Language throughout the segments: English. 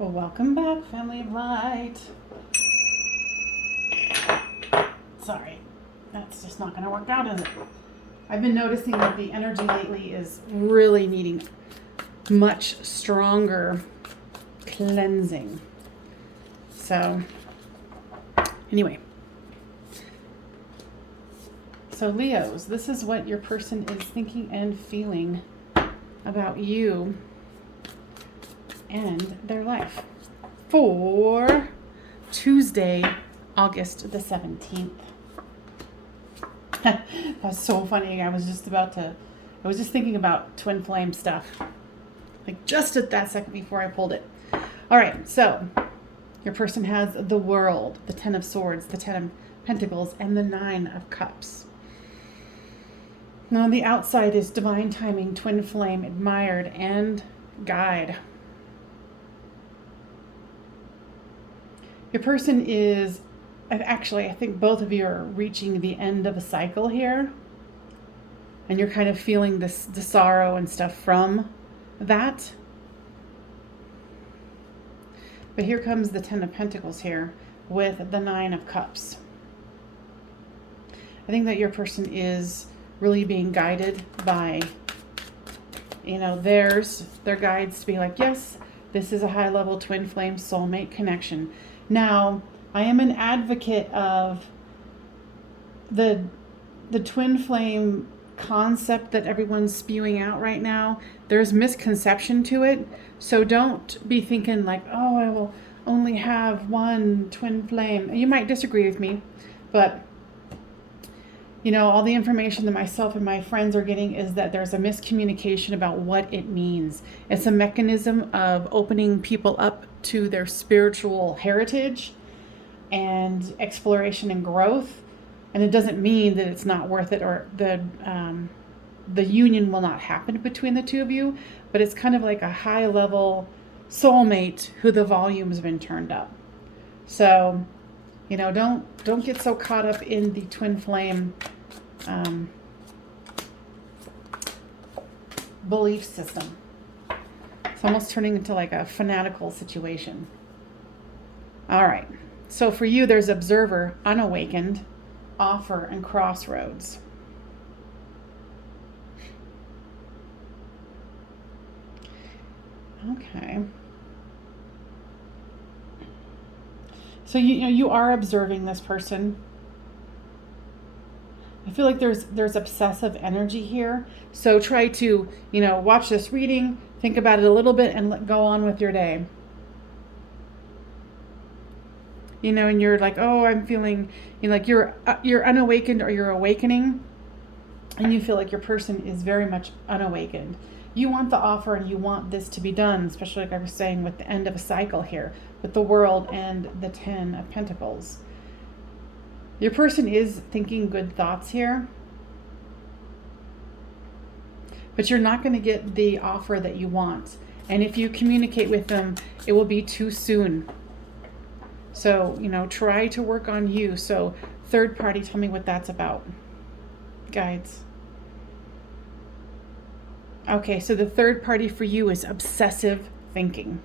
Well, welcome back, family of light. Sorry, that's just not going to work out, is it? I've been noticing that the energy lately is really needing much stronger cleansing. So, anyway. So Leos, this is what your person is thinking and feeling about you and their life for Tuesday, August the 17th. That's so funny. I was just thinking about twin flame stuff. Like just at that second before I pulled it. All right, so your person has the World, the Ten of Swords, the Ten of Pentacles, and the Nine of Cups. Now on the outside is divine timing, twin flame, admired, and guide. Your person is, actually, I think both of you are reaching the end of a cycle here. And you're kind of feeling the sorrow and stuff from that. But here comes the Ten of Pentacles here with the Nine of Cups. I think that your person is really being guided by, their guides to be like, yes, this is a high level twin flame soulmate connection. Now, I am an advocate of the twin flame concept that everyone's spewing out right now. There's misconception to it. So don't be thinking like, oh, I will only have one twin flame. You might disagree with me, but all the information that myself and my friends are getting is that there's a miscommunication about what it means. It's a mechanism of opening people up to their spiritual heritage and exploration and growth. And it doesn't mean that it's not worth it or the union will not happen between the two of you, but it's kind of like a high level soulmate who the volume has been turned up. So, don't get so caught up in the twin flame belief system. It's almost turning into like a fanatical situation. All right. So for you, there's observer, unawakened, offer, and crossroads. Okay. So you are observing this person. I feel like there's obsessive energy here. So try to, watch this reading, think about it a little bit, and go on with your day. And you're like, oh, I'm feeling, like you're unawakened or you're awakening, and you feel like your person is very much unawakened. You want the offer and you want this to be done, especially like I was saying with the end of a cycle here, with the World and the Ten of Pentacles. Your person is thinking good thoughts here, but you're not going to get the offer that you want. And if you communicate with them, it will be too soon. So, try to work on you. So, third party, tell me what that's about. Guides. Okay, so the third party for you is obsessive thinking.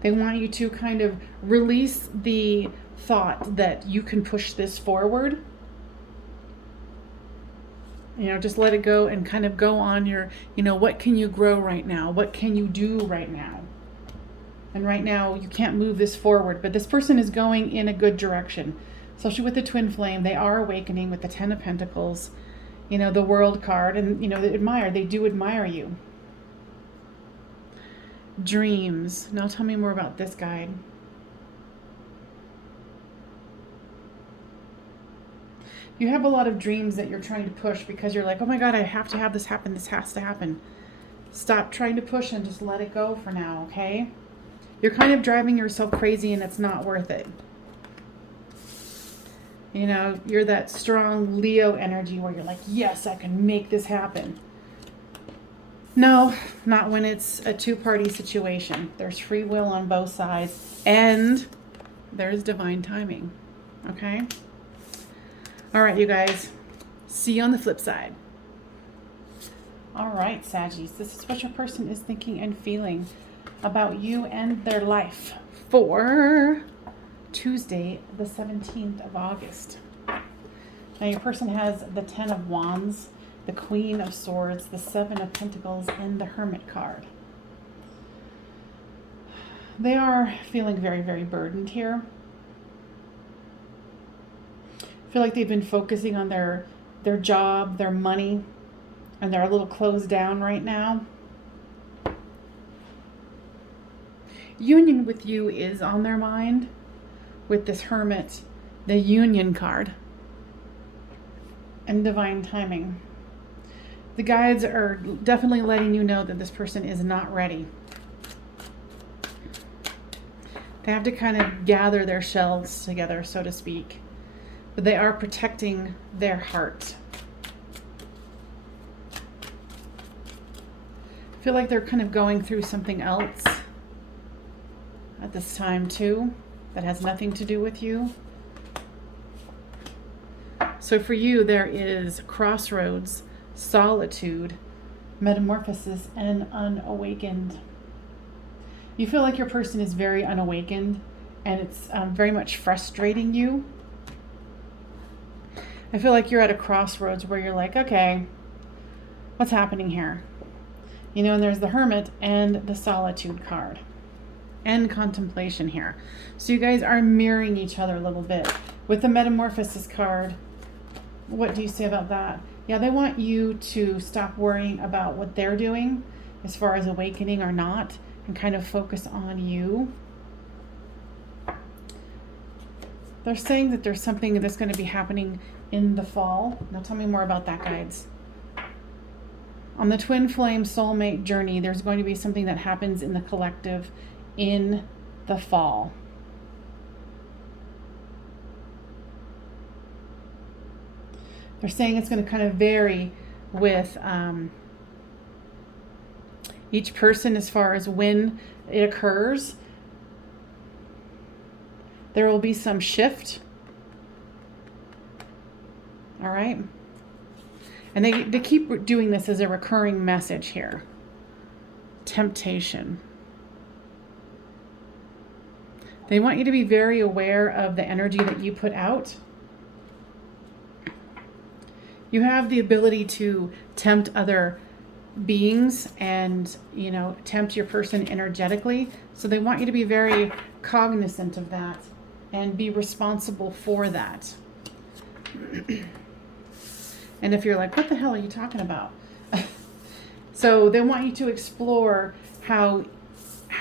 They want you to kind of release the thought that you can push this forward. Just let it go and kind of go on your, what can you grow right now? What can you do right now? And right now you can't move this forward, but this person is going in a good direction. Especially with the twin flame, they are awakening with the Ten of Pentacles, the World card, and they do admire you. Dreams. Now tell me more about this guide. You have a lot of dreams that you're trying to push because you're like, oh my God, I have to have this happen. This has to happen. Stop trying to push and just let it go for now, okay? You're kind of driving yourself crazy and it's not worth it. You're that strong Leo energy where you're like, yes, I can make this happen. No, not when it's a two-party situation. There's free will on both sides and there's divine timing, okay? All right, you guys. See you on the flip side. All right, Saggies. This is what your person is thinking and feeling about you and their life for Tuesday, the 17th of August. Now your person has the 10 of Wands, the Queen of Swords, the 7 of Pentacles, and the Hermit card. They are feeling very, very burdened here. I feel like they've been focusing on their job, their money, and they're a little closed down right now. Union with you is on their mind with this Hermit, the Union card, and divine timing. The guides are definitely letting you know that this person is not ready. They have to kind of gather their shells together, so to speak. But they are protecting their heart. I feel like they're kind of going through something else at this time too, that has nothing to do with you. So for you, there is crossroads, solitude, metamorphosis, and unawakened. You feel like your person is very unawakened, and it's very much frustrating you. I feel like you're at a crossroads where you're like, okay, what's happening here? You know, and there's the Hermit and the Solitude card and contemplation here. So you guys are mirroring each other a little bit. With the Metamorphosis card, what do you say about that? Yeah, they want you to stop worrying about what they're doing as far as awakening or not, and kind of focus on you. They're saying that there's something that's going to be happening in the fall. Now tell me more about that, guides. On the twin flame soulmate journey, there's going to be something that happens in the collective in the fall. They're saying it's going to kind of vary with each person as far as when it occurs. There will be some shift. All right. And they keep doing this as a recurring message here. Temptation. They want you to be very aware of the energy that you put out. You have the ability to tempt other beings and, you know, tempt your person energetically. So they want you to be very cognizant of that and be responsible for that. And if you're like, what the hell are you talking about? So they want you to explore how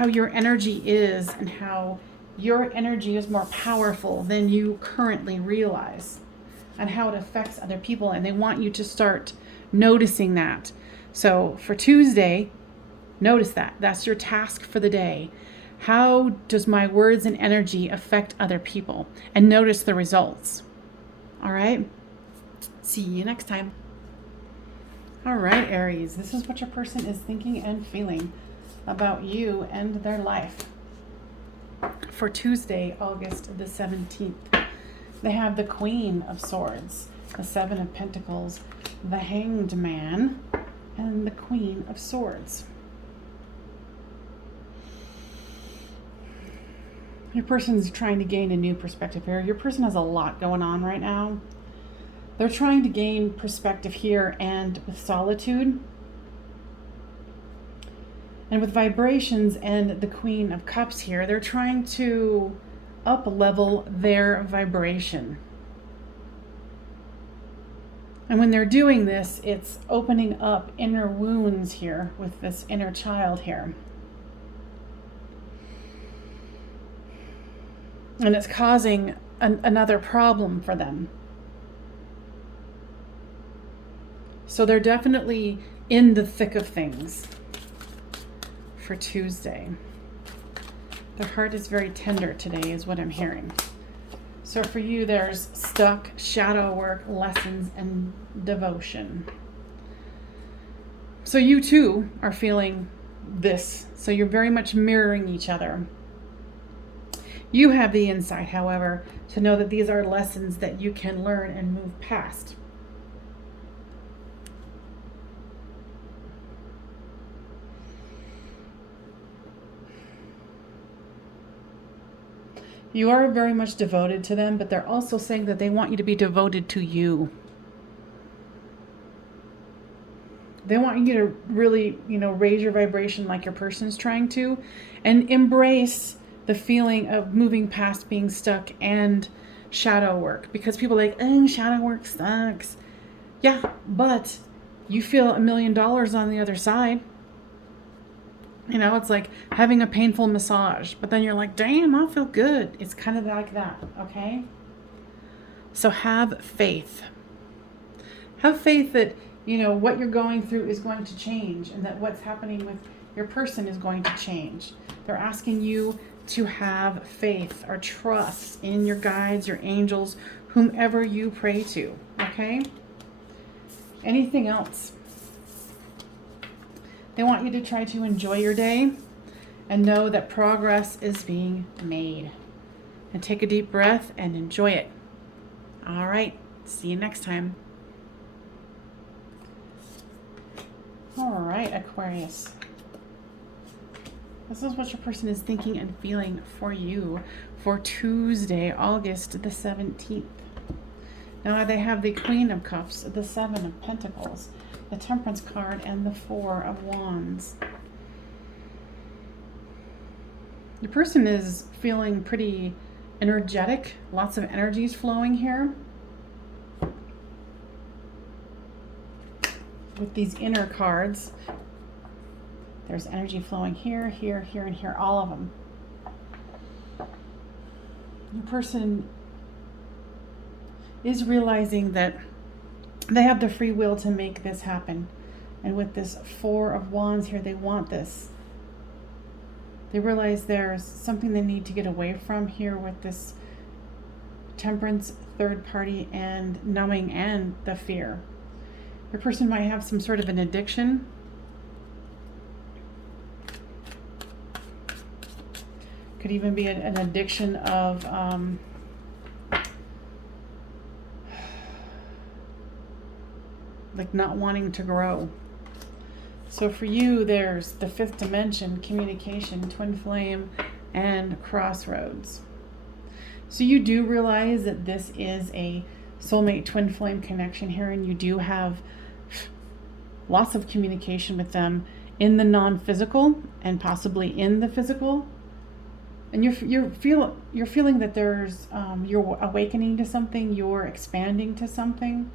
your energy is and how your energy is more powerful than you currently realize, and how it affects other people. And they want you to start noticing that. So for Tuesday, notice that. That's your task for the day. How does my words and energy affect other people? And notice the results. All right. See you next time. All right, Aries. This is what your person is thinking and feeling about you and their life for Tuesday, August the 17th. They have the Queen of Swords, the 7 of Pentacles, the Hanged Man, and the Queen of Swords. Your person's trying to gain a new perspective here. Your person has a lot going on right now. They're trying to gain perspective here and with solitude. And with vibrations and the Queen of Cups here, they're trying to up-level their vibration. And when they're doing this, it's opening up inner wounds here with this inner child here. And it's causing another problem for them. So they're definitely in the thick of things for Tuesday. Their heart is very tender today is what I'm hearing. So for you, there's stuck, shadow work, lessons, and devotion. So you too are feeling this. So you're very much mirroring each other. You have the insight, however, to know that these are lessons that you can learn and move past. You are very much devoted to them, but they're also saying that they want you to be devoted to you. They want you to really, raise your vibration like your person's trying to, and embrace the feeling of moving past being stuck and shadow work. Because people are like, shadow work sucks. Yeah, but you feel $1 million on the other side. It's like having a painful massage, but then you're like, damn, I feel good. It's kind of like that, okay? So have faith. Have faith that, what you're going through is going to change, and that what's happening with your person is going to change. They're asking you to have faith or trust in your guides, your angels, whomever you pray to, okay? Anything else? They want you to try to enjoy your day and know that progress is being made. And take a deep breath and enjoy it. All right. See you next time. All right, Aquarius. This is what your person is thinking and feeling for you for Tuesday, August the 17th. Now they have the Queen of Cups, the Seven of Pentacles, the Temperance card, and the Four of Wands. Your person is feeling pretty energetic. Lots of energies flowing here. With these inner cards, there's energy flowing here, here, here, and here, all of them. Your person is realizing that they have the free will to make this happen. And with this Four of Wands here, they want this. They realize there's something they need to get away from here with this Temperance, third party, and numbing, and the fear. Your person might have some sort of an addiction. Could even be an addiction of like not wanting to grow. So for you, there's the fifth dimension, communication, twin flame, and crossroads. So you do realize that this is a soulmate twin flame connection here, and you do have lots of communication with them in the non-physical and possibly in the physical. And you're feeling that there's you're awakening to something, you're expanding to something.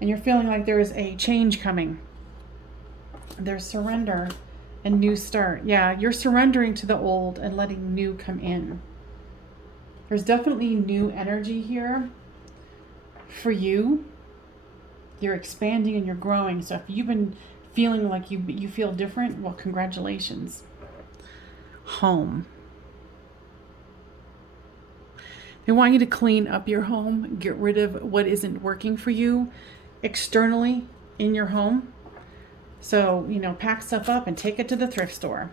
And you're feeling like there is a change coming. There's surrender and new start. Yeah, you're surrendering to the old and letting new come in. There's definitely new energy here for you. You're expanding and you're growing. So if you've been feeling like you feel different, well, congratulations. Home. They want you to clean up your home, get rid of what isn't working for you externally in your home. So, pack stuff up and take it to the thrift store.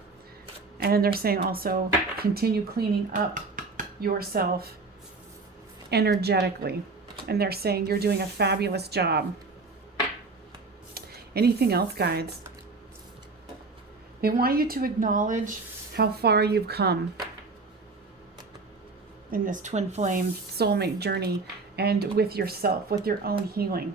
And they're saying also continue cleaning up yourself energetically. And they're saying you're doing a fabulous job. Anything else, guides? They want you to acknowledge how far you've come in this twin flame soulmate journey and with yourself, with your own healing.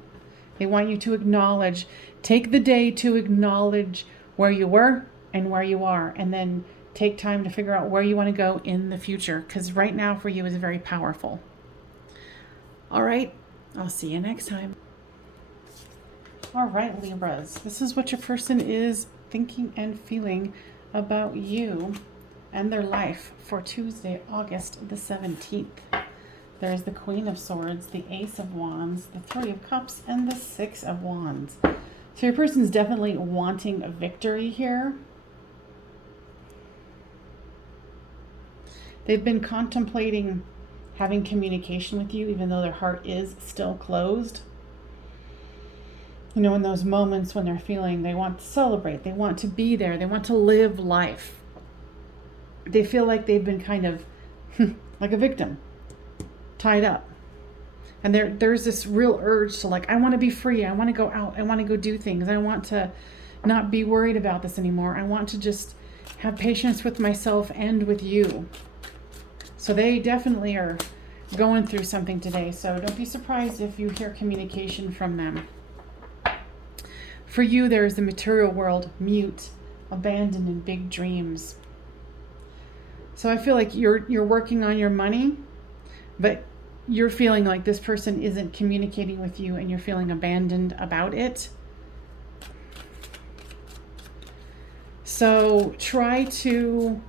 They want you to acknowledge, take the day to acknowledge where you were and where you are, and then take time to figure out where you want to go in the future, because right now for you is very powerful. All right, I'll see you next time. All right, Libras, this is what your person is thinking and feeling about you and their life for Tuesday, August the 17th. There's the Queen of Swords, the Ace of Wands, the Three of Cups, and the Six of Wands. So your person's definitely wanting a victory here. They've been contemplating having communication with you, even though their heart is still closed. In those moments when they're feeling they want to celebrate, they want to be there, they want to live life. They feel like they've been kind of like a victim, tied up. And there's this real urge to I want to be free. I want to go out. I want to go do things. I want to not be worried about this anymore. I want to just have patience with myself and with you. So they definitely are going through something today. So don't be surprised if you hear communication from them. For you, there is the material world, mute, abandoned, and big dreams. So I feel like you're working on your money, but you're feeling like this person isn't communicating with you and you're feeling abandoned about it. So try to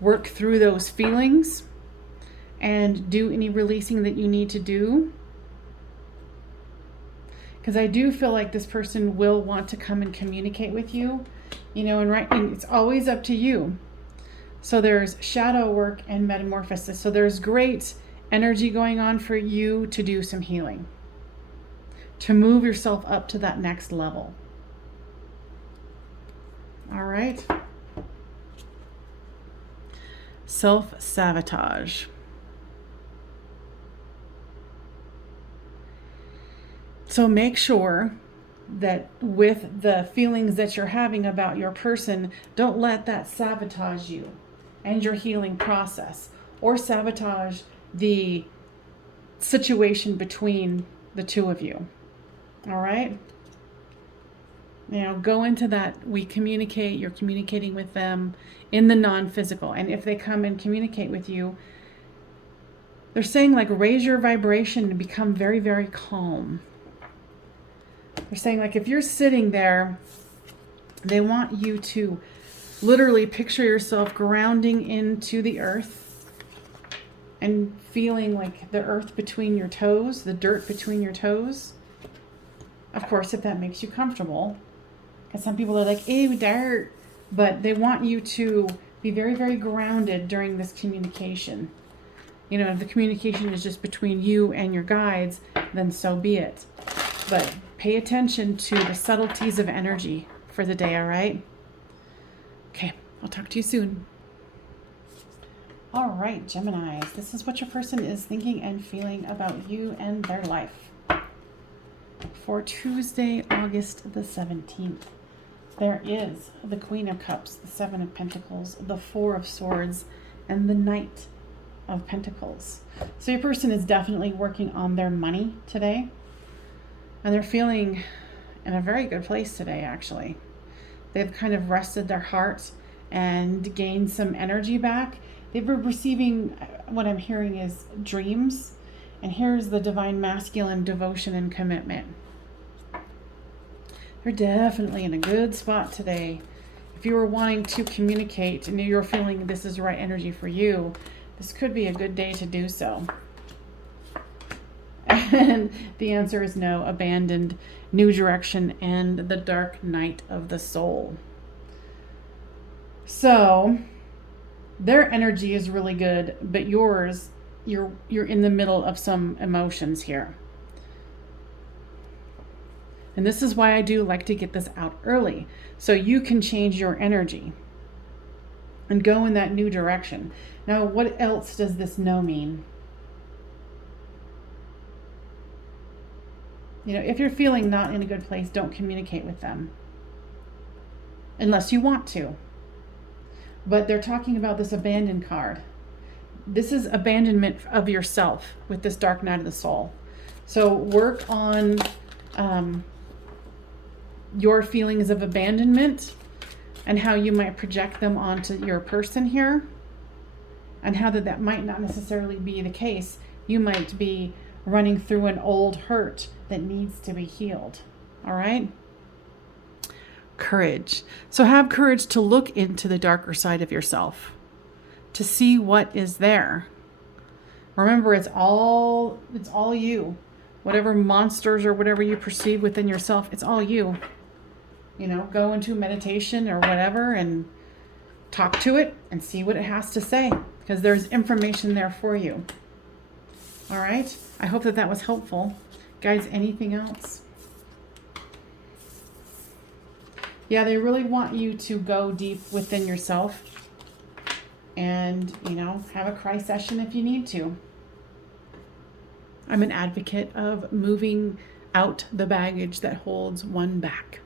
work through those feelings and do any releasing that you need to do. Because I do feel like this person will want to come and communicate with you, you know, and it's always up to you. So there's shadow work and metamorphosis. So there's great energy going on for you to do some healing, to move yourself up to that next level. All right. Self-sabotage. So make sure that with the feelings that you're having about your person, don't let that sabotage you and your healing process, or sabotage the situation between the two of you. All right? Now go into that. We communicate, you're communicating with them in the non-physical. And if they come and communicate with you, they're saying like raise your vibration and become very, very calm. They're saying like if you're sitting there, they want you to literally picture yourself grounding into the earth and feeling like the earth between your toes, the dirt between your toes. Of course, if that makes you comfortable. Because some people are like, ew, dirt. But they want you to be very, very grounded during this communication. You know, if the communication is just between you and your guides, then so be it. But pay attention to the subtleties of energy for the day, all right? Okay, I'll talk to you soon. All right, Geminis, this is what your person is thinking and feeling about you and their life for Tuesday, August the 17th. There is the Queen of Cups, the Seven of Pentacles, the Four of Swords, and the Knight of Pentacles. So your person is definitely working on their money today. And they're feeling in a very good place today, actually. They've kind of rested their heart and gained some energy back. They've been receiving, what I'm hearing is dreams. And here's the divine masculine, devotion and commitment. They're definitely in a good spot today. If you were wanting to communicate and you're feeling this is the right energy for you, this could be a good day to do so. And the answer is no, abandoned, new direction, and the dark night of the soul. So their energy is really good, but yours, you're in the middle of some emotions here. And this is why I do like to get this out early, so you can change your energy and go in that new direction. Now, what else does this no mean? You know, if you're feeling not in a good place, don't communicate with them unless you want to. But they're talking about this abandoned card. This is abandonment of yourself with this dark night of the soul. So work on your feelings of abandonment and how you might project them onto your person here, and how that might not necessarily be the case. You might be running through an old hurt that needs to be healed. All right? Courage. So have courage to look into the darker side of yourself, to see what is there. Remember, it's all you. Whatever monsters or whatever you perceive within yourself, it's all you. You know, go into meditation or whatever and talk to it and see what it has to say, because there's information there for you. All right? I hope that was helpful. Guys, anything else? Yeah, they really want you to go deep within yourself and, you know, have a cry session if you need to. I'm an advocate of moving out the baggage that holds one back.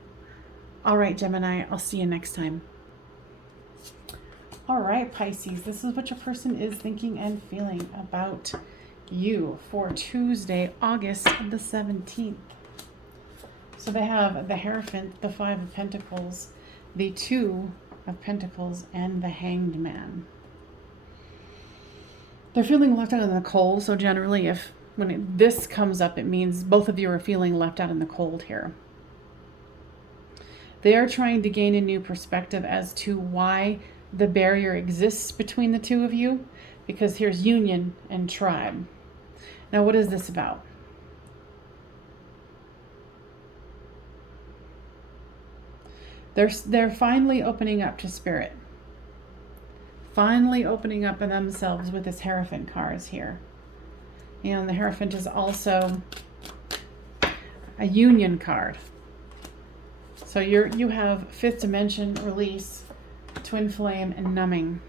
All right, Gemini, I'll see you next time. All right, Pisces, this is what your person is thinking and feeling about you for Tuesday, August the 17th. So they have the Hierophant, the Five of Pentacles, the Two of Pentacles, and the Hanged Man. They're feeling left out in the cold. So generally, when this comes up, it means both of you are feeling left out in the cold here. They are trying to gain a new perspective as to why the barrier exists between the two of you, because here's union and tribe. Now, what is this about? They're finally opening up to spirit. Finally opening up in themselves with this Hierophant cards here. And the Hierophant is also a union card. So you have fifth dimension, release, twin flame, and numbing.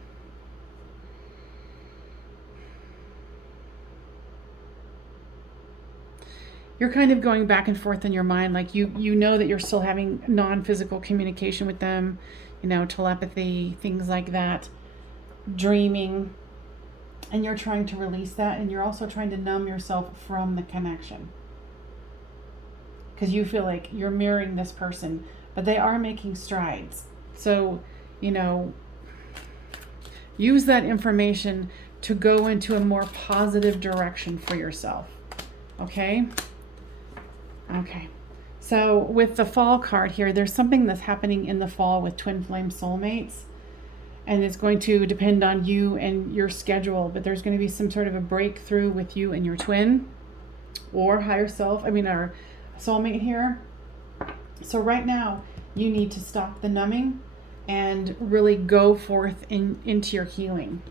You're kind of going back and forth in your mind, like you know that you're still having non-physical communication with them, telepathy, things like that, dreaming, and you're trying to release that, and you're also trying to numb yourself from the connection because you feel like you're mirroring this person, but they are making strides. So, use that information to go into a more positive direction for yourself. Okay? Okay. So with the fall card here, there's something that's happening in the fall with twin flame soulmates. And it's going to depend on you and your schedule, but there's going to be some sort of a breakthrough with you and your twin or higher self, our soulmate here. So right now, you need to stop the numbing and really go forth into your healing.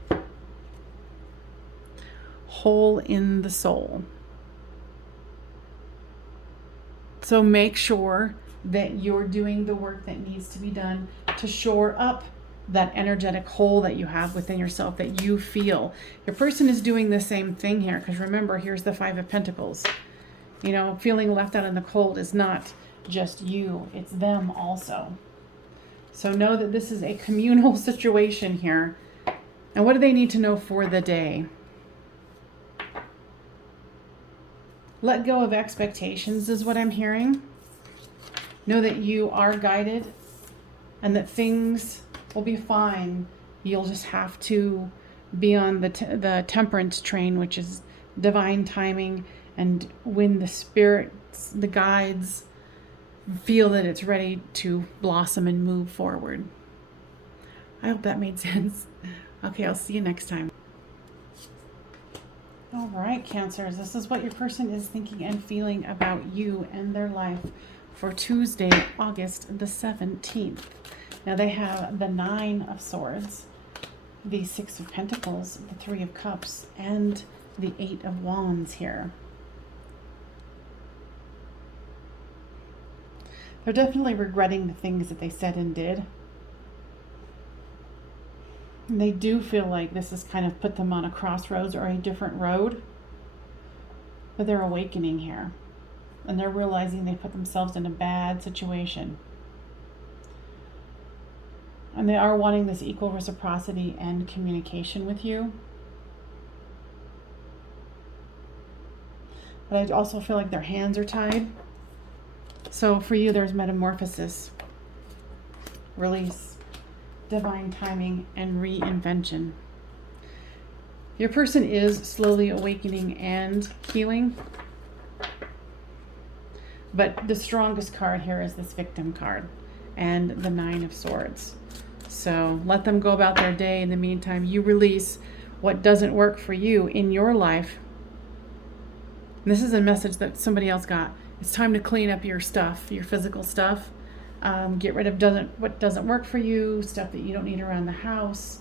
Hole in the soul. So make sure that you're doing the work that needs to be done to shore up that energetic hole that you have within yourself that you feel. Your person is doing the same thing here, because remember, here's the Five of Pentacles. Feeling left out in the cold is not just you, it's them also. So know that this is a communal situation here. And what do they need to know for the day? Let go of expectations is what I'm hearing. Know that you are guided and that things will be fine. You'll just have to be on the temperance train, which is divine timing, and when the spirits, the guides, feel that it's ready to blossom and move forward. I hope that made sense. Okay, I'll see you next time. All right, Cancers, this is what your person is thinking and feeling about you and their life for Tuesday, August the 17th. Now they have the Nine of Swords, the Six of Pentacles, the Three of Cups, and the Eight of Wands here. They're definitely regretting the things that they said and did. And they do feel like this has kind of put them on a crossroads or a different road. But they're awakening here. And they're realizing they put themselves in a bad situation. And they are wanting this equal reciprocity and communication with you. But I also feel like their hands are tied. So for you, there's metamorphosis, release, divine timing, and reinvention. Your person is slowly awakening and healing. But the strongest card here is this Victim card and the Nine of Swords. So let them go about their day. In the meantime, you release what doesn't work for you in your life. And this is a message that somebody else got. It's time to clean up your stuff, your physical stuff. Get rid of what doesn't work for you, stuff that you don't need around the house.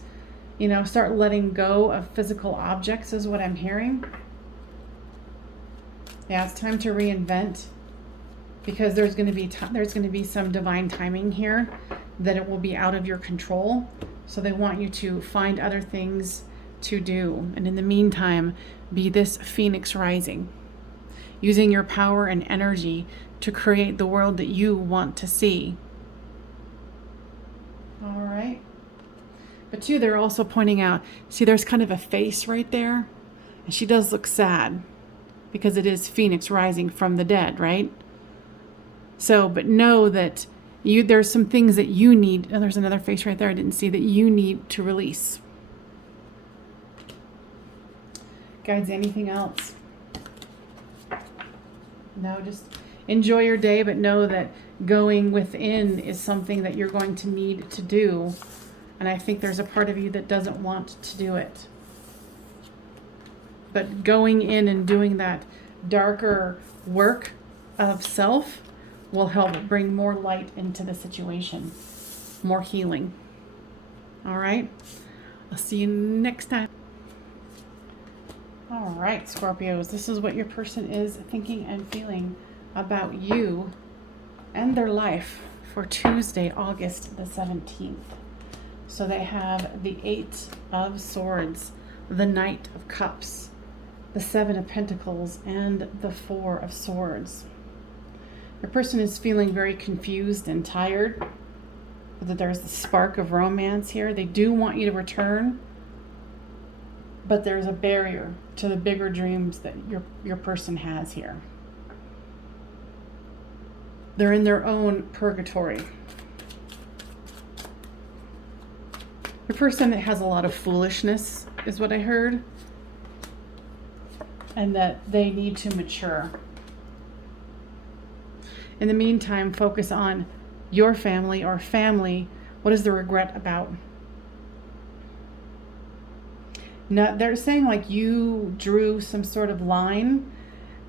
Start letting go of physical objects is what I'm hearing. Yeah, it's time to reinvent, because there's going to be some divine timing here that it will be out of your control. So they want you to find other things to do. And in the meantime, be this phoenix rising, using your power and energy to create the world that you want to see. All right. But two, they're also pointing out, see, there's kind of a face right there. And she does look sad because it is Phoenix rising from the dead, right? So, but know that there's some things that you need. Oh, there's another face right there I didn't see, that you need to release. Guides, anything else? No, just enjoy your day, but know that going within is something that you're going to need to do. And I think there's a part of you that doesn't want to do it. But going in and doing that darker work of self will help bring more light into the situation, more healing. All right, I'll see you next time. All right, Scorpios, this is what your person is thinking and feeling about you and their life for Tuesday, August the 17th. So they have the 8 of Swords, the Knight of Cups, the 7 of Pentacles, and the 4 of Swords. Your person is feeling very confused and tired. That there's the spark of romance here. They do want you to return, but there's a barrier to the bigger dreams that your person has here. They're in their own purgatory. Your person that has a lot of foolishness is what I heard, and that they need to mature. In the meantime, focus on your family or family. What is the regret about? Now, they're saying like you drew some sort of line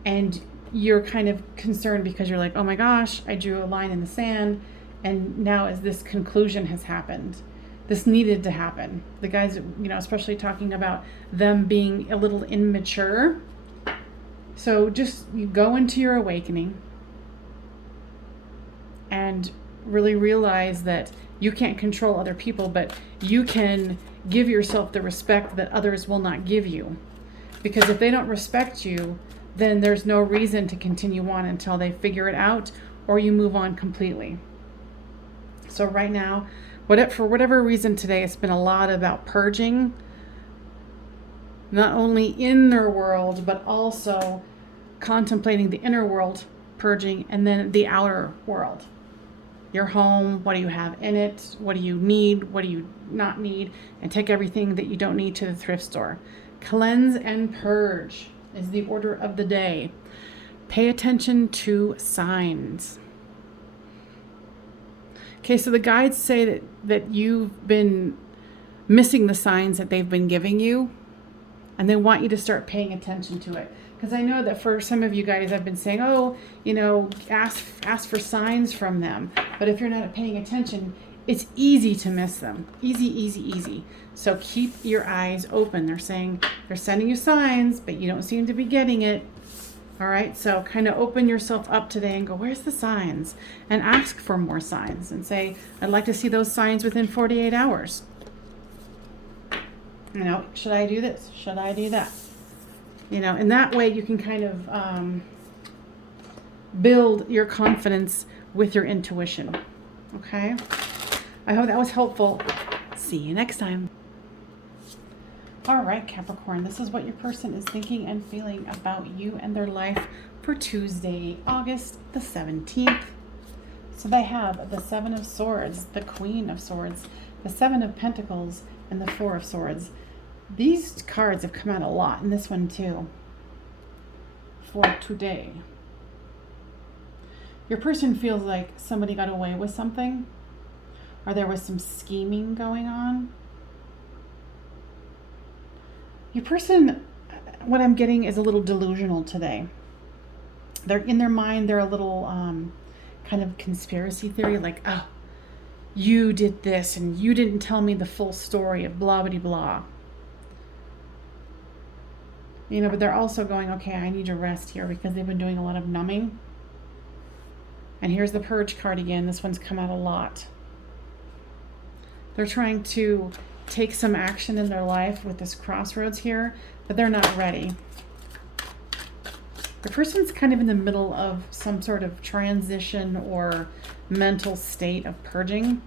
and you're kind of concerned because you're like, oh my gosh, I drew a line in the sand, and now as this conclusion has happened, this needed to happen. The guys, especially talking about them being a little immature. So just you go into your awakening and really realize that you can't control other people, but you can give yourself the respect that others will not give you. Because if they don't respect you, then there's no reason to continue on until they figure it out or you move on completely. So right now, for whatever reason today, it's been a lot about purging, not only in their world, but also contemplating the inner world, purging, and then the outer world. Your home, what do you have in it? What do you need? What do you not need? And take everything that you don't need to the thrift store. Cleanse and purge is the order of the day. Pay attention to signs. Okay, so the guides say that you've been missing the signs that they've been giving you, and they want you to start paying attention to it. Because I know that for some of you guys, I've been saying, ask for signs from them. But if you're not paying attention, it's easy to miss them. Easy. So keep your eyes open. They're saying they're sending you signs, but you don't seem to be getting it. All right, so kind of open yourself up today and go, where's the signs? And ask for more signs and say, I'd like to see those signs within 48 hours. Should I do this? Should I do that? And that way you can kind of build your confidence with your intuition. Okay? I hope that was helpful. See you next time. All right, Capricorn, this is what your person is thinking and feeling about you and their life for Tuesday, August the 17th. So they have the 7 of Swords, the Queen of Swords, the 7 of Pentacles, and the 4 of Swords. These cards have come out a lot, and this one too, for today. Your person feels like somebody got away with something, or there was some scheming going on. Your person, what I'm getting, is a little delusional today. They're in their mind, they're a little kind of conspiracy theory, like, oh, you did this and you didn't tell me the full story of blah, blah, blah. But they're also going, okay, I need to rest here because they've been doing a lot of numbing. And here's the purge card again. This one's come out a lot. They're trying to take some action in their life with this crossroads here, but they're not ready. The person's kind of in the middle of some sort of transition or mental state of purging.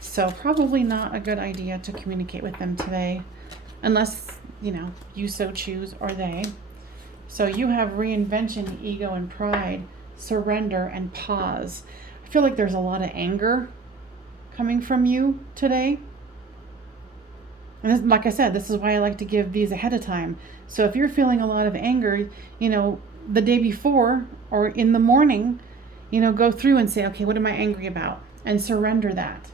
So probably not a good idea to communicate with them today, unless, you know, you so choose or they. So you have reinvention, ego and pride, surrender and pause. I feel like there's a lot of anger coming from you today. And this, like I said, this is why I like to give these ahead of time. So if you're feeling a lot of anger, you know, the day before or in the morning, you know, go through and say, okay, what am I angry about? And surrender that.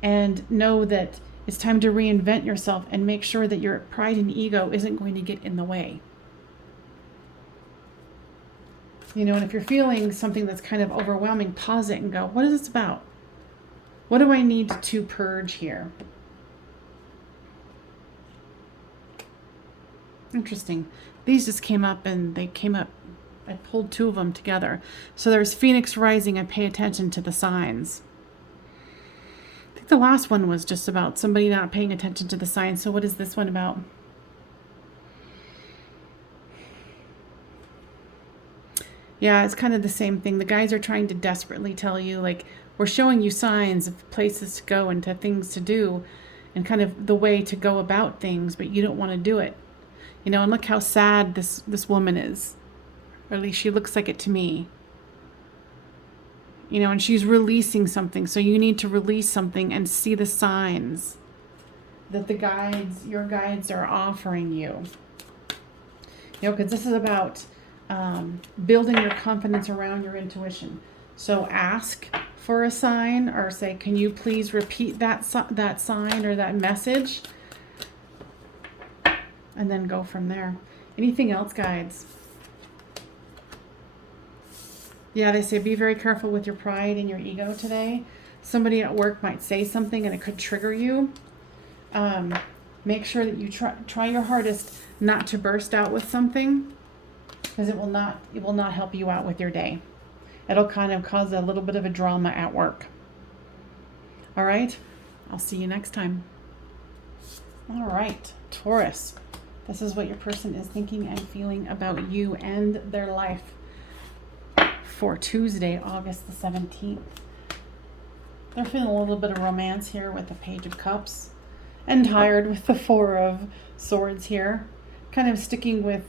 And know that it's time to reinvent yourself and make sure that your pride and ego isn't going to get in the way. You know, and if you're feeling something that's kind of overwhelming, pause it and go, what is this about? What do I need to purge here? Interesting. These just came up and they came up. I pulled two of them together. So there's Phoenix rising and pay attention to the signs. I think the last one was just about somebody not paying attention to the signs. So what is this one about? Yeah, it's kind of the same thing. The guys are trying to desperately tell you, like, we're showing you signs of places to go and to things to do and kind of the way to go about things, but you don't want to do it. You know, and look how sad this woman is. Or at least she looks like it to me. You know, and she's releasing something. So you need to release something and see the signs that the guides, your guides are offering you. You know, because this is about building your confidence around your intuition. So ask for a sign or say, can you please repeat that sign or that message? And then go from there. Anything else, guides? Yeah, they say be very careful with your pride and your ego today. Somebody at work might say something and it could trigger you. Make sure that you try your hardest not to burst out with something, because it will not help you out with your day. It'll kind of cause a little bit of a drama at work. All right, I'll see you next time. All right, Taurus. This is what your person is thinking and feeling about you and their life for Tuesday, August the 17th. They're feeling a little bit of romance here with the Page of Cups and tired with the Four of Swords here. Kind of sticking with,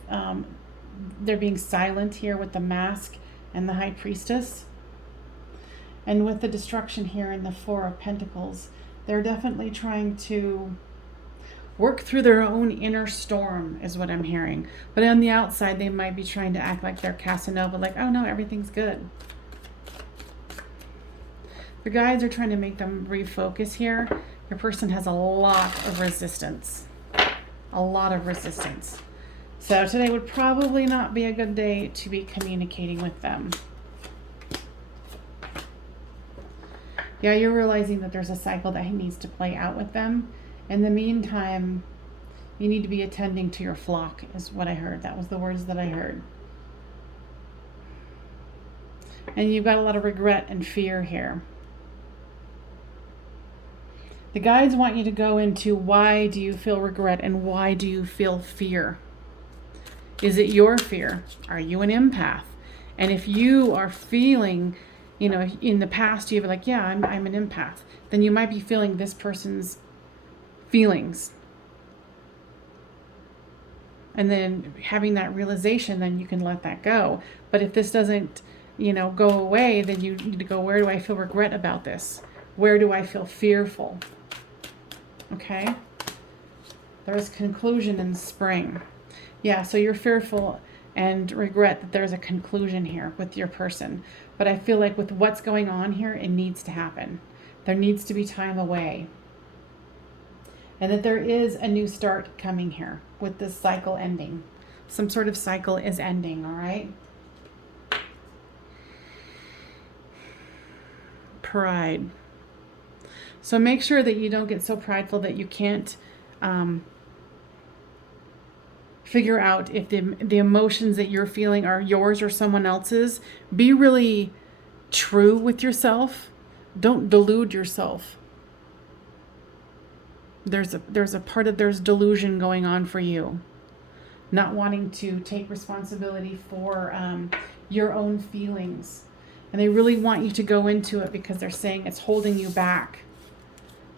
they're being silent here with the Mask and the High Priestess. And with the destruction here in the Four of Pentacles, they're definitely trying to work through their own inner storm is what I'm hearing. But on the outside, they might be trying to act like they're Casanova, like, oh no, everything's good. The guides are trying to make them refocus here. Your person has a lot of resistance. A lot of resistance. So today would probably not be a good day to be communicating with them. Yeah, you're realizing that there's a cycle that needs to play out with them. In the meantime, you need to be attending to your flock, is what I heard. That was the words that I heard. And you've got a lot of regret and fear here. The guides want you to go into why do you feel regret and why do you feel fear? Is it your fear? Are you an empath? And if you are feeling, you know, in the past you've been like, yeah, I'm an empath, then you might be feeling this person's feelings. And then having that realization, then you can let that go. But if this doesn't, you know, go away, then you need to go, where do I feel regret about this? Where do I feel fearful? Okay? There's conclusion in spring. Yeah, so you're fearful and regret that there's a conclusion here with your person. But I feel like with what's going on here, it needs to happen. There needs to be time away. And that there is a new start coming here with this cycle ending. Some sort of cycle is ending, all right? Pride. So make sure that you don't get so prideful that you can't figure out if the emotions that you're feeling are yours or someone else's. Be really true with yourself. Don't delude yourself. There's a part of there's delusion going on for you. Not wanting to take responsibility for your own feelings. And they really want you to go into it because they're saying it's holding you back.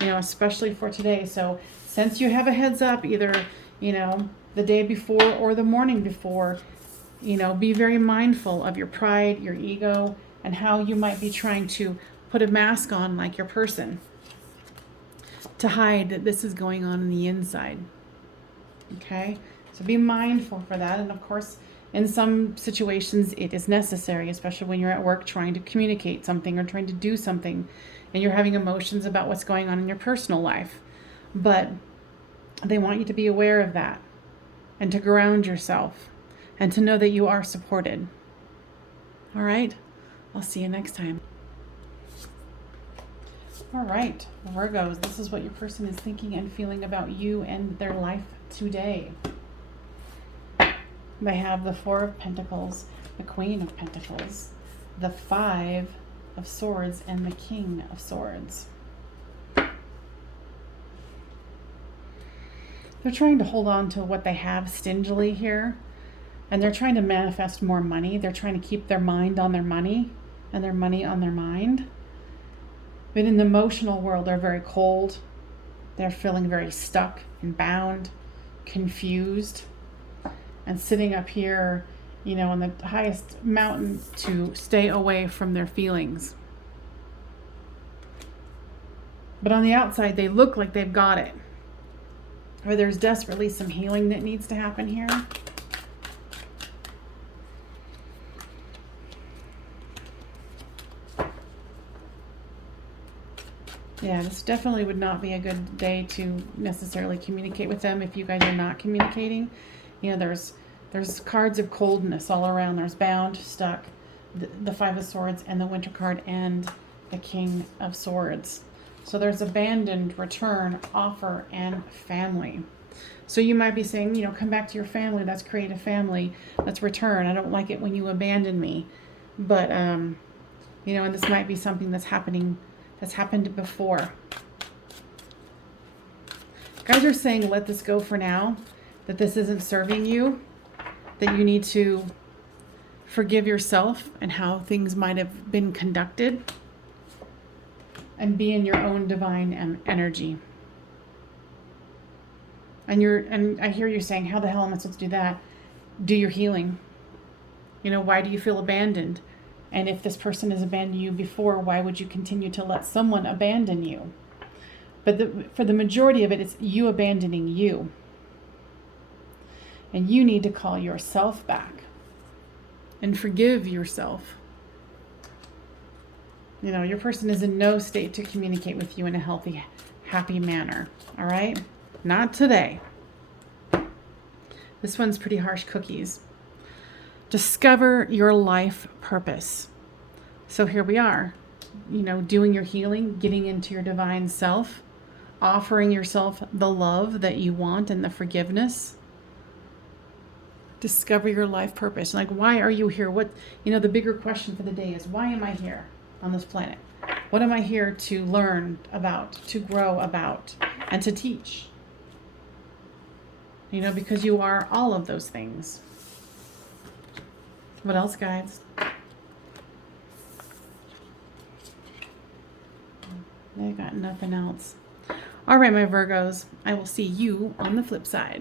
especially for today. So since you have a heads up, either, the day before or the morning before, be very mindful of your pride, your ego, and how you might be trying to put a mask on like your person to hide that this is going on the inside. Okay? So be mindful for that. And of course, in some situations, it is necessary, especially when you're at work trying to communicate something or trying to do something and you're having emotions about what's going on in your personal life. But they want you to be aware of that and to ground yourself and to know that you are supported. All right? I'll see you next time. All right, Virgos, this is what your person is thinking and feeling about you and their life today. They have the Four of Pentacles, the Queen of Pentacles, the Five of Swords, and the King of Swords. They're trying to hold on to what they have stingily here, and they're trying to manifest more money. They're trying to keep their mind on their money and their money on their mind. But in the emotional world, they're very cold. They're feeling very stuck and bound, confused, and sitting up here, on the highest mountain to stay away from their feelings. But on the outside, they look like they've got it. Or there's desperately some healing that needs to happen here. Yeah, this definitely would not be a good day to necessarily communicate with them if you guys are not communicating. There's cards of coldness all around. There's bound, stuck, the Five of Swords, and the Winter card, and the King of Swords. So there's abandoned, return, offer, and family. So you might be saying, come back to your family. Let's create a family. Let's return. I don't like it when you abandon me. But, and this might be something that's happened before. Guys are saying, let this go for now, that this isn't serving you, that you need to forgive yourself and how things might have been conducted and be in your own divine energy. And I hear you saying, how the hell am I supposed to do that? Do your healing. Why do you feel abandoned? And if this person has abandoned you before, why would you continue to let someone abandon you? But for the majority of it, it's you abandoning you. And you need to call yourself back and forgive yourself. Your person is in no state to communicate with you in a healthy, happy manner. All right? Not today. This one's pretty harsh cookies. Discover your life purpose. So here we are, doing your healing, getting into your divine self, offering yourself the love that you want and the forgiveness. Discover your life purpose. Like, why are you here? What, the bigger question for the day is, why am I here on this planet? What am I here to learn about, to grow about, and to teach? Because you are all of those things. What else, guys? I got nothing else. All right, my Virgos. I will see you on the flip side.